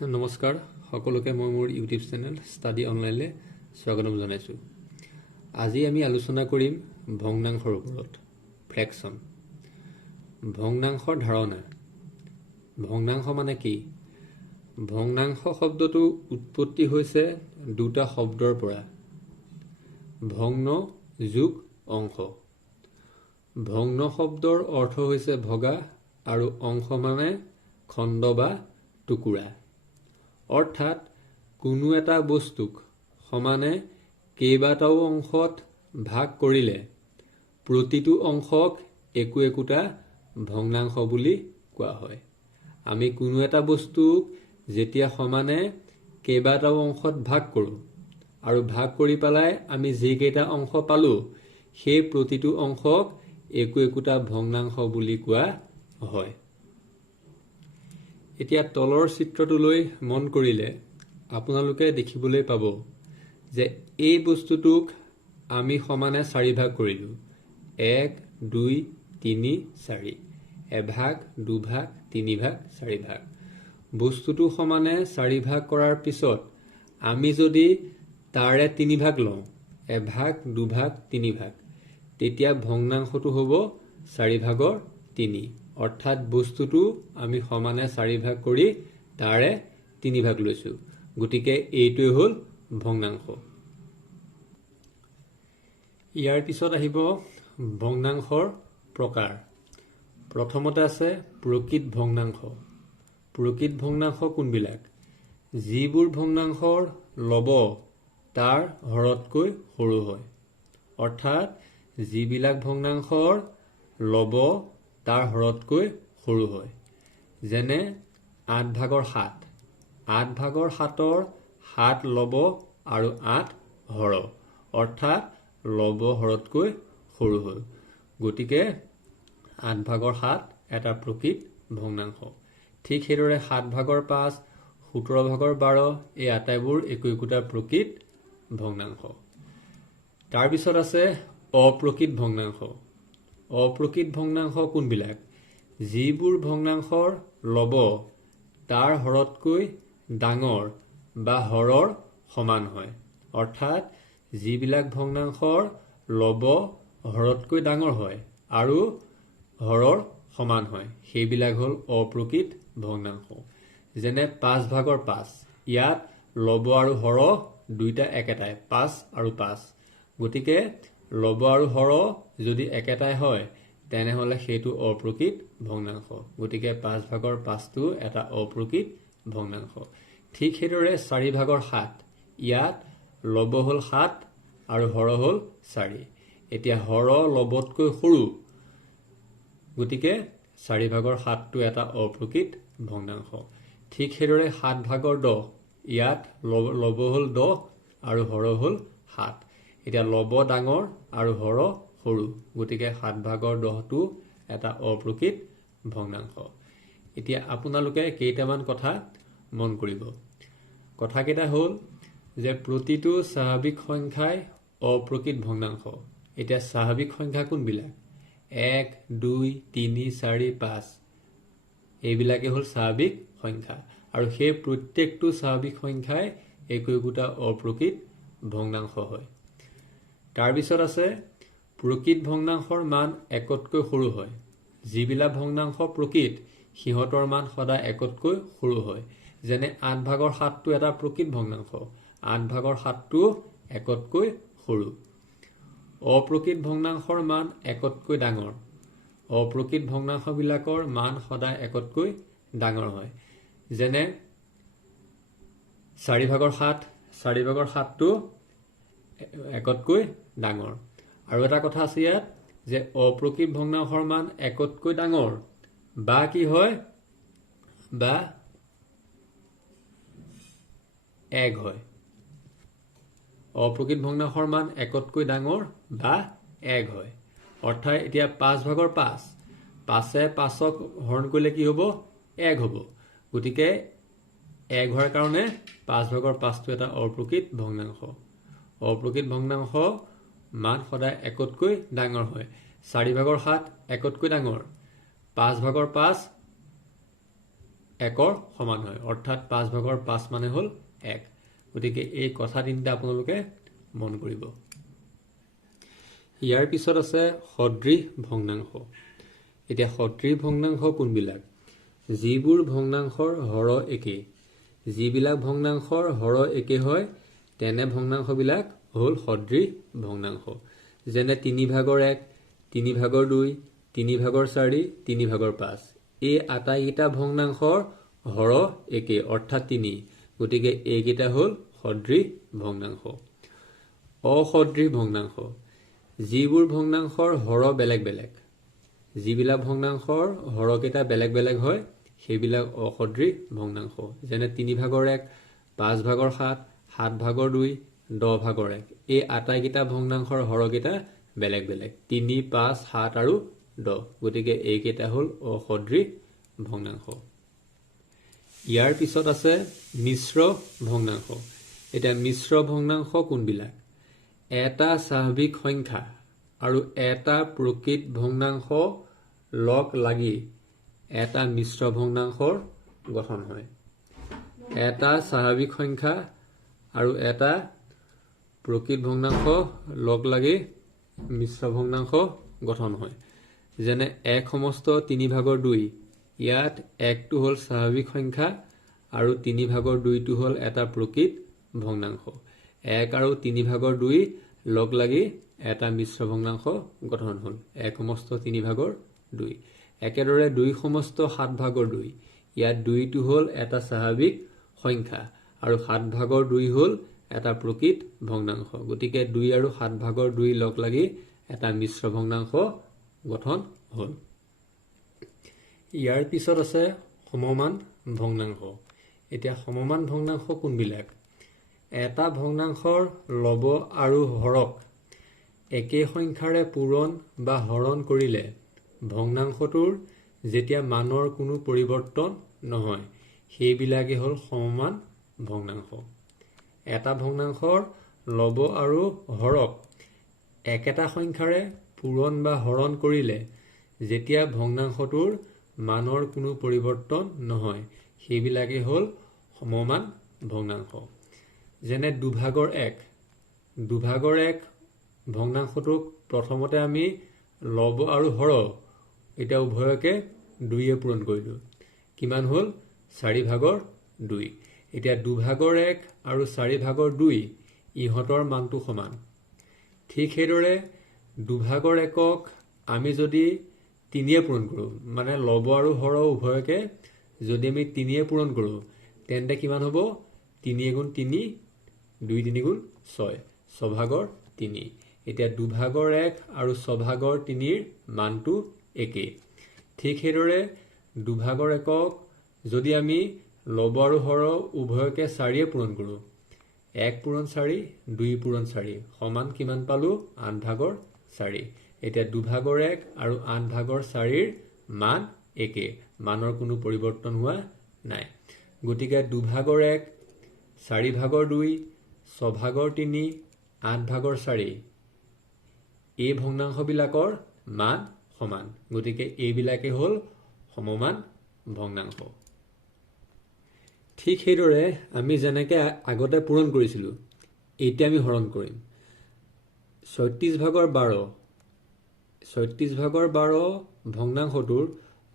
নমস্কাৰ সকলোকে মই মোৰ ইউটিউব চেনেল ষ্টাডি অনলাইনলে স্বাগতম জনাইছোঁ। আজি আমি আলোচনা কৰিম ভগ্নাংশৰ ওপৰত। ফ্ৰেকশন। ভগ্নাংশৰ ধাৰণা। ভগ্নাংশ মানে কি? ভগ্নাংশ শব্দটো উৎপত্তি হৈছে দুটা শব্দৰ পৰা। ভগ্ন যোগ অংশ। ভগ্ন শব্দৰ অৰ্থ হৈছে ভগা আৰু অংশ মানে খণ্ড বা টুকুৰা। অৰ্থাৎ কোনো এটা বস্তুক সমানে কেইবাটাও অংশত ভাগ কৰিলে প্ৰতিটো অংশক একো একোটা ভগ্নাংশ বুলি কোৱা হয়। আমি কোনো এটা বস্তুক যেতিয়া সমানে কেইবাটাও অংশত ভাগ কৰোঁ আৰু ভাগ কৰি পেলাই আমি যিকেইটা অংশ পালোঁ সেই প্ৰতিটো অংশক একো একোটা ভগ্নাংশ বুলি কোৱা হয়। এতিয়া তলৰ চিত্ৰটোলৈ মন কৰিলে আপোনালোকে দেখিবলৈ পাব যে এই বস্তুটোক আমি সমানে 4 ভাগ কৰিলোঁ। 1 2 3 4 এভাগ দুভাগ তিনিভাগ 4 ভাগ। বস্তুটো সমানে 4 ভাগ কৰাৰ পিছত আমি যদি তাৰে 3 ভাগ লওঁ, এভাগ দুভাগ তিনিভাগ, তেতিয়া ভগ্নাংশটো হ'ব 4 ভাগৰ 3। অৰ্থাৎ বস্তুটো আমি সমানে 4 ভাগ কৰি তাৰে 3 ভাগ লৈছোঁ। গতিকে এইটোৱে হ'ল ভগ্নাংশ। ইয়াৰ পিছত আহিব ভগ্নাংশৰ প্ৰকাৰ। প্ৰথমতে আছে প্ৰকৃত ভগ্নাংশ। প্ৰকৃত ভগ্নাংশ কোনবিলাক? যিবোৰ ভগ্নাংশৰ লব তাৰ হৰতকৈ সৰু হয়। অৰ্থাৎ যিবিলাক ভগ্নাংশৰ লব তাৰ হৰতকৈ সৰু হয়। যেনে 8 ভাগৰ 7। 8 ভাগৰ 7ৰ 7 লব আৰু 8 হৰ। অৰ্থাৎ লব হৰতকৈ সৰু হয়। গতিকে 8 ভাগৰ 7 এটা প্ৰকৃত ভগ্নাংশ। ঠিক সেইদৰে 7 ভাগৰ 5, 17 ভাগৰ 12 এই আটাইবোৰ একো একোটা প্ৰকৃত ভগ্নাংশ। তাৰপিছত আছে অপ্ৰকৃত ভগ্নাংশ। অপ্ৰকৃত ভগ্নাংশ কোনবিলাক? যিবোৰ ভগ্নাংশৰ লব তাৰ হৰতকৈ ডাঙৰ বা হৰৰ সমান হয়। অৰ্থাৎ যিবিলাক ভগ্নাংশৰ লব হৰতকৈ ডাঙৰ হয় আৰু হৰৰ সমান হয় সেইবিলাক হ'ল অপ্ৰকৃত ভগ্নাংশ। যেনে 5 ভাগৰ 5। ইয়াত লব আৰু হৰ দুইটা একেটাই, 5 আৰু 5। গতিকে লব আৰু হৰ যদি একেটাই হয় তেনেহলে সেইটো অপ্ৰকৃত ভগ্নাংশ। গতিকে 5 ভাগৰ 5টো এটা অপ্ৰকৃত ভগ্নাংশ। ঠিক সেইদৰে 4 ভাগৰ 7। ইয়াত লব হ'ল 7 আৰু হৰ হ'ল 4। এতিয়া হৰ লবতকৈ সৰু, গতিকে 4 ভাগৰ 7টো এটা অপ্ৰকৃত ভগ্নাংশ। ঠিক সেইদৰে 7 ভাগৰ 10। ইয়াত লব হ'ল 10 আৰু হৰ হ'ল 7। এতিয়া লব ডাঙৰ আৰু হৰ সৰু, গতিকে 7 ভাগৰ 10টো এটা অপ্ৰকৃত ভগ্নাংশ। এতিয়া আপোনালোকে কেইটামান কথা মন কৰিব। কথাকেইটা হ'ল যে প্ৰতিটো স্বাভাৱিক সংখ্যাই অপ্ৰকৃত ভগ্নাংশ। এতিয়া স্বাভাৱিক সংখ্যা কোনবিলাক? 1 2 3 4 5 এইবিলাকে হ'ল স্বাভাৱিক সংখ্যা। আৰু সেই প্ৰত্যেকটো স্বাভাৱিক সংখ্যাই একো একোটা অপ্ৰকৃত ভগ্নাংশ হয়। তাৰপিছত আছে প্ৰকৃত ভগ্নাংশৰ মান 1তকৈ সৰু হয়। যিবিলাক ভগ্নাংশ প্ৰকৃত সিহঁতৰ মান সদায় 1তকৈ সৰু হয়। যেনে 8 ভাগৰ 7টো এটা প্ৰকৃত ভগ্নাংশ। 8 ভাগৰ 7টো 1তকৈ সৰু। অপ্ৰকৃত ভগ্নাংশৰ মান 1তকৈ ডাঙৰ। অপ্ৰকৃত ভগ্নাংশবিলাকৰ মান সদায় 1তকৈ ডাঙৰ হয়। যেনে 4 ভাগৰ 7। 4 ভাগৰ 7টো 1তকৈ ডাঙৰ। আৰু এটা কথা আছে ইয়াত যে অপ্ৰকৃত ভগ্নাংশৰ মান 1তকৈ ডাঙৰ বা কি হয়? বা 1 হয়। অপ্ৰকৃত ভগ্নাংশৰ মান 1তকৈ ডাঙৰ বা 1 হয়। অৰ্থাৎ এতিয়া 5 ভাগৰ 5। 5এ 5ক হৰণ কৰিলে কি হ'ব? 1 হ'ব। গতিকে 1 হোৱাৰ কাৰণে 5 ভাগৰ 5টো এটা অপ্ৰকৃত ভগ্নাংশ। অপ্ৰকৃত ভগ্নাংশ মান সদায় 1তকৈ ডাঙৰ হয়। 4 ভাগৰ 7 1তকৈ ডাঙৰ। 5 ভাগৰ 5 1ৰ সমান হয় অৰ্থাৎ 5/5 মানে হ'ল 1 গতিকে এই কথা তিনিটা আপোনালোকে মন কৰিব ইয়াৰ পিছত আছে সদৃশ ভগ্নাংশ এতিয়া সদৃশ ভগ্নাংশ কোনবিলাক যিবোৰ ভগ্নাংশৰ হৰ একে যিবিলাক ভগ্নাংশৰ হৰ একে হয় তেনে ভগ্নাংশবিলাক হ'ল সদৃশ ভগ্নাংশ যেনে 3/1 3/2 3/4 3/5 এই আটাইকেইটা ভগ্নাংশৰ হৰ একে অৰ্থাৎ 3 গতিকে এইকেইটা হ'ল সদৃশ ভগ্নাংশ অসদৃশ ভগ্নাংশ যিবোৰ ভগ্নাংশৰ হৰ বেলেগ বেলেগ যিবিলাক ভগ্নাংশৰ হৰকেইটা বেলেগ বেলেগ হয় সেইবিলাক অসদৃশ ভগ্নাংশ যেনে 3/1 5/7 7/2 10/1 এই আটাইকেইটা ভগ্নাংশৰ হৰকেইটা বেলেগ বেলেগ 3 5 7 আৰু 10 গতিকে এইকেইটা হ'ল অসদৃশ ভগ্নাংশ ইয়াৰ পিছত আছে মিশ্ৰ ভগ্নাংশ এটা মিশ্ৰ ভগ্নাংশ কোনবিলাক এটা স্বাভাৱিক সংখ্যা আৰু এটা প্ৰকৃত ভগ্নাংশ লগ লাগি এটা মিশ্ৰ ভগ্নাংশৰ গঠন হয় এটা স্বাভাৱিক সংখ্যা আৰু এটা প্ৰকৃত ভগ্নাংশ লগ লাগি মিশ্ৰ ভগ্নাংশ গঠন হয় যেনে 1 সমস্ত 3/2 ইয়াত 1টো হ'ল স্বাভাৱিক সংখ্যা আৰু 3/2টো হ'ল এটা প্ৰকৃত ভগ্নাংশ 1 আৰু 3/2 লগ লাগি এটা মিশ্ৰ ভগ্নাংশ গঠন হ'ল 1 সমস্ত 3/2 একেদৰে 2 সমস্ত 7/2 ইয়াত 2টো হ'ল এটা স্বাভাৱিক সংখ্যা আৰু 7/2 হ'ল এটা প্ৰকৃত ভগ্নাংশ গতিকে 2 আৰু 7/2 লগ লাগি এটা মিশ্ৰ ভগ্নাংশ গঠন হ'ল ইয়াৰ পিছত আছে সমমান ভগ্নাংশ এতিয়া সমমান ভগ্নাংশ কোনবিলাক এটা ভগ্নাংশৰ লব আৰু হৰক একে সংখ্যাৰে পূৰণ বা হৰণ কৰিলে ভগ্নাংশটোৰ যেতিয়া মানৰ কোনো পৰিৱৰ্তন নহয় সেইবিলাকে হ'ল সমমান ভগ্নাংশ এটা ভগ্নাংশৰ লব আৰু হৰক একেটা সংখ্যাৰে পূৰণ বা হৰণ কৰিলে যেতিয়া ভগ্নাংশটোৰ মানৰ কোনো পৰিৱৰ্তন নহয় সেইবিলাকে হ'ল সমমান ভগ্নাংশ যেনে 2/1 2/1 ভগ্নাংশটোক প্ৰথমতে আমি লব আৰু হৰ এটা উভয়কে 2 পূৰণ কৰিলো কিমান হ'ল 4/2 এতিয়া 2/1 আৰু 4/2 ইহঁতৰ মানটো সমান ঠিক সেইদৰে 2/1ক আমি যদি 3 পূৰণ কৰোঁ মানে লব আৰু হৰ উভয়কে যদি আমি 3 পূৰণ কৰোঁ তেন্তে কিমান হ'ব 3 × 3 2 3 × 6 6/3 এতিয়া 2/1 আৰু 6/3 মানটো একে ঠিক সেইদৰে 2/1ক যদি আমি লব আৰু হৰ উভয়কে 4 পূৰণ কৰোঁ 1 পূৰণ 4 2 পূৰণ 4 সমান কিমান পালো 8/4 এতিয়া 2/1 আৰু 8/4 মান একে মানৰ কোনো পৰিৱৰ্তন হোৱা নাই গতিকে 2/1 4/2 6/3 8/4 এই ভগ্নাংশবিলাকৰ মান সমান গতিকে এইবিলাকে হ'ল সমমান ভগ্নাংশ ঠিক সেইদৰে আমি যেনেকৈ আগতে পূৰণ কৰিছিলোঁ এতিয়া আমি হৰণ কৰিম 36/12 36/12 ভগ্নাংশটোৰ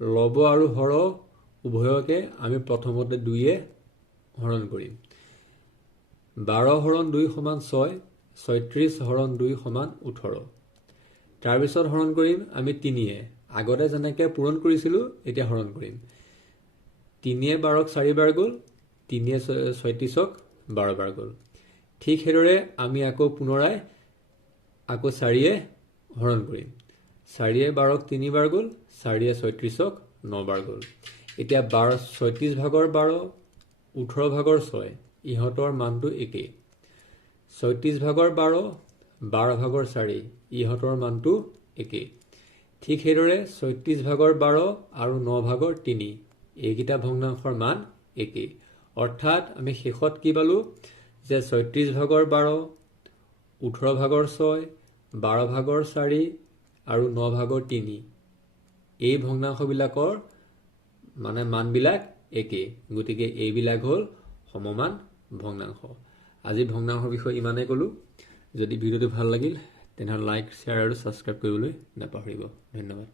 লব আৰু হৰ উভয়কে আমি প্ৰথমতে 2 হৰণ কৰিম 12 হৰণ 2 সমান 6 36 হৰণ 2 সমান 18 তাৰপিছত হৰণ কৰিম আমি 3 আগতে যেনেকৈ পূৰণ কৰিছিলোঁ এতিয়া হৰণ কৰিম 3 12ক 4 বাৰ গ'ল 3 36ক 12 বাৰ গ'ল ঠিক সেইদৰে আমি আকৌ পুনৰাই আকৌ 4 হৰণ কৰিম 4 12ক 3 বাৰ গ'ল 4 36ক 9 বাৰ গ'ল এতিয়া 36/12 18/6 ইহঁতৰ মানটো একে 36/12 12/4 ইহঁতৰ মানটো একে ঠিক সেইদৰে 36/12 আৰু 9/3 এইকেইটা ভগ্নাংশৰ মান একে অৰ্থাৎ আমি শেষত কি পালো যে 36/12 18/6 12/4 আৰু 9/3 এই ভগ্নাংশবিলাকৰ মানে মানবিলাক একেই গতিকে এইবিলাক হ'ল সমমান ভগ্নাংশ আজি ভগ্নাংশৰ বিষয়ে ইমানেই ক'লো যদি ভিডিঅ'টো ভাল লাগিল তেনেহ'লে লাইক শ্বেয়াৰ আৰু ছাবস্ক্ৰাইব কৰিবলৈ নাপাহৰিব ধন্যবাদ